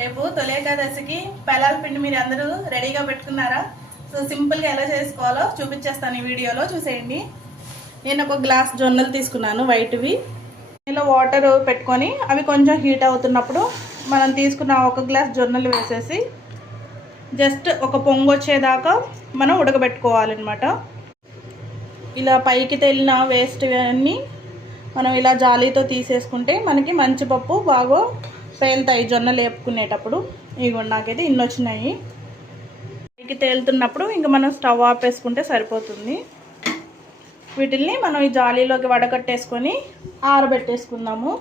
రేపు తొలి ఏకాదశికి పేలాల పిండి మీరు అందరూ రెడీగా పెట్టుకున్నారా? సో సింపుల్గా ఎలా చేసుకోవాలో చూపించేస్తాను ఈ వీడియోలో, చూసేయండి. నేను ఒక గ్లాస్ జొన్నలు తీసుకున్నాను, వైట్వి. ఇలా వాటర్ పెట్టుకొని అవి కొంచెం హీట్ అవుతున్నప్పుడు మనం తీసుకున్న ఒక గ్లాస్ జొన్నలు వేసేసి జస్ట్ ఒక పొంగు వచ్చేదాకా మనం ఉడకబెట్టుకోవాలన్నమాట. ఇలా పైకి తేలిన వేస్ట్ అన్నీ మనం ఇలా జాలీతో తీసేసుకుంటే మనకి మంచి పప్పు బాగా పేలుతాయి జొన్నలు వేపుకునేటప్పుడు. ఇవి నాకైతే ఇన్ని వచ్చినాయి. పైకి తేలుతున్నప్పుడు ఇంకా మనం స్టవ్ ఆపేసుకుంటే సరిపోతుంది. వీటిల్ని మనం ఈ జాలీలోకి వడకట్టేసుకొని ఆరబెట్టేసుకుందాము.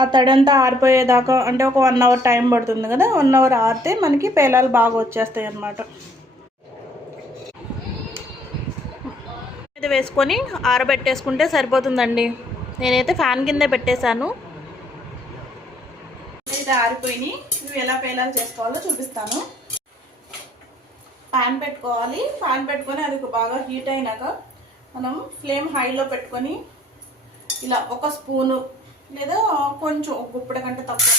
ఆ తడంతా ఆరిపోయేదాకా, అంటే ఒక 1 అవర్ టైం పడుతుంది కదా, 1 అవర్ ఆరితే మనకి పేలాలు బాగా వచ్చేస్తాయి అన్నమాట. ఇది వేసుకొని ఆరబెట్టేసుకుంటే సరిపోతుందండి. నేనైతే ఫ్యాన్ కిందే పెట్టేశాను. ఇది ఆరిపోయి ఇవి ఎలా పేలాలు చేసుకోవాలో చూపిస్తాను. ప్యాన్ పెట్టుకోవాలి. ప్యాన్ పెట్టుకొని అది బాగా హీట్ అయినాక మనం ఫ్లేమ్ హైలో పెట్టుకొని ఇలా ఒక స్పూను లేదా కొంచెం గుప్పెడ కంటే తక్కువ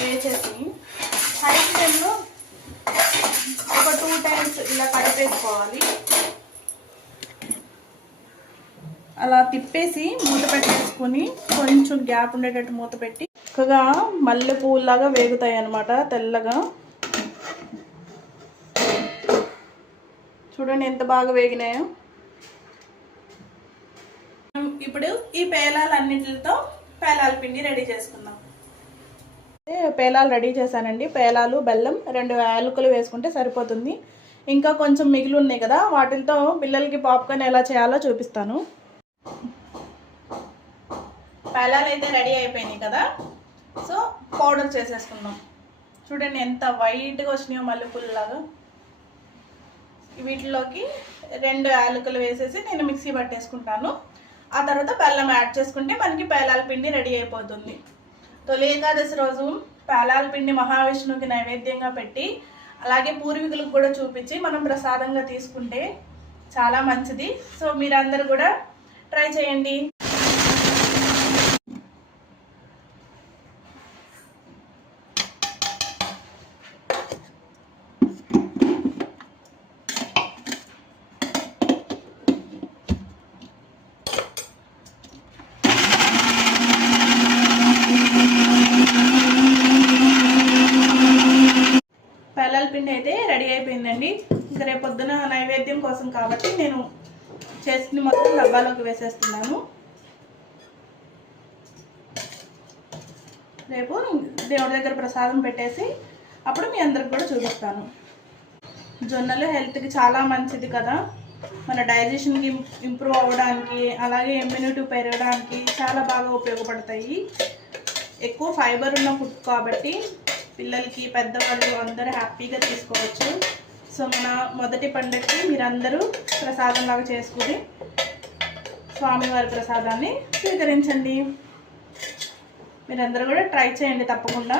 వేసేసి హై ఫ్లేమ్లో ఒక 2 టైమ్స్ ఇలా కలిపేసుకోవాలి. అలా తిప్పేసి మూత పెట్టేసుకొని కొంచెం గ్యాప్ ఉండేటట్టు మూత పెట్టి చక్కగా మల్లె పువ్వులాగా వేగుతాయి అన్నమాట, తెల్లగా. చూడండి ఎంత బాగా వేగినాయో. ఇప్పుడు ఈ పేలాలన్నిటితో పేలాల పిండి రెడీ చేసుకుందాం. పేలాలు రెడీ చేశానండి. పేలాలు, బెల్లం, 2 యాలకులు వేసుకుంటే సరిపోతుంది. ఇంకా కొంచెం మిగిలి ఉన్నాయి కదా, వాటితో పిల్లలకి పాప్కార్న్ ఎలా చేయాలో చూపిస్తాను. పేలాలు అయితే రెడీ అయిపోయినాయి కదా, సో పౌడర్ చేసేసుకుందాం. చూడండి ఎంత వైట్గా వచ్చినాయో మల్లెపూలలాగా. వీటిలోకి 2 యాలకులు వేసేసి నేను మిక్సీ పట్టేసుకుంటాను. ఆ తర్వాత బెల్లం యాడ్ చేసుకుంటే మనకి పేలాల పిండి రెడీ అయిపోతుంది. తొలి ఏకాదశి రోజు పేలాల పిండి మహావిష్ణువుకి నైవేద్యంగా పెట్టి అలాగే పూర్వీకులకు కూడా చూపించి మనం ప్రసాదంగా తీసుకుంటే చాలా మంచిది. సో మీరందరూ కూడా ట్రై చేయండి. పేలాల పిండి అయితే రెడీ అయిపోయిందండి. ఇంకా రేపు పొద్దున నైవేద్యం కోసం కాబట్టి నేను చేసిన మొత్తం డబ్బాలోకి వేసేస్తున్నాను. రేపు దేవుడి దగ్గర ప్రసాదం పెట్టేసి అప్పుడు మీ అందరికి కూడా చూపిస్తాను. జొన్నలు హెల్త్కి చాలా మంచిది కదా, మన డైజెషన్కి ఇంప్రూవ్ అవ్వడానికి అలాగే ఇమ్యూనిటీ పెరగడానికి చాలా బాగా ఉపయోగపడతాయి. ఎక్కువ ఫైబర్ ఉన్న ఫుడ్ కాబట్టి పిల్లలకి, పెద్దవాళ్ళు అందరూ హ్యాపీగా తీసుకోవచ్చు. సో మన మొదటి పండుగకి మీరందరూ ప్రసాదంలాగా చేసుకుని స్వామివారి ప్రసాదాన్ని స్వీకరించండి. మీరందరూ కూడా ట్రై చేయండి తప్పకుండా.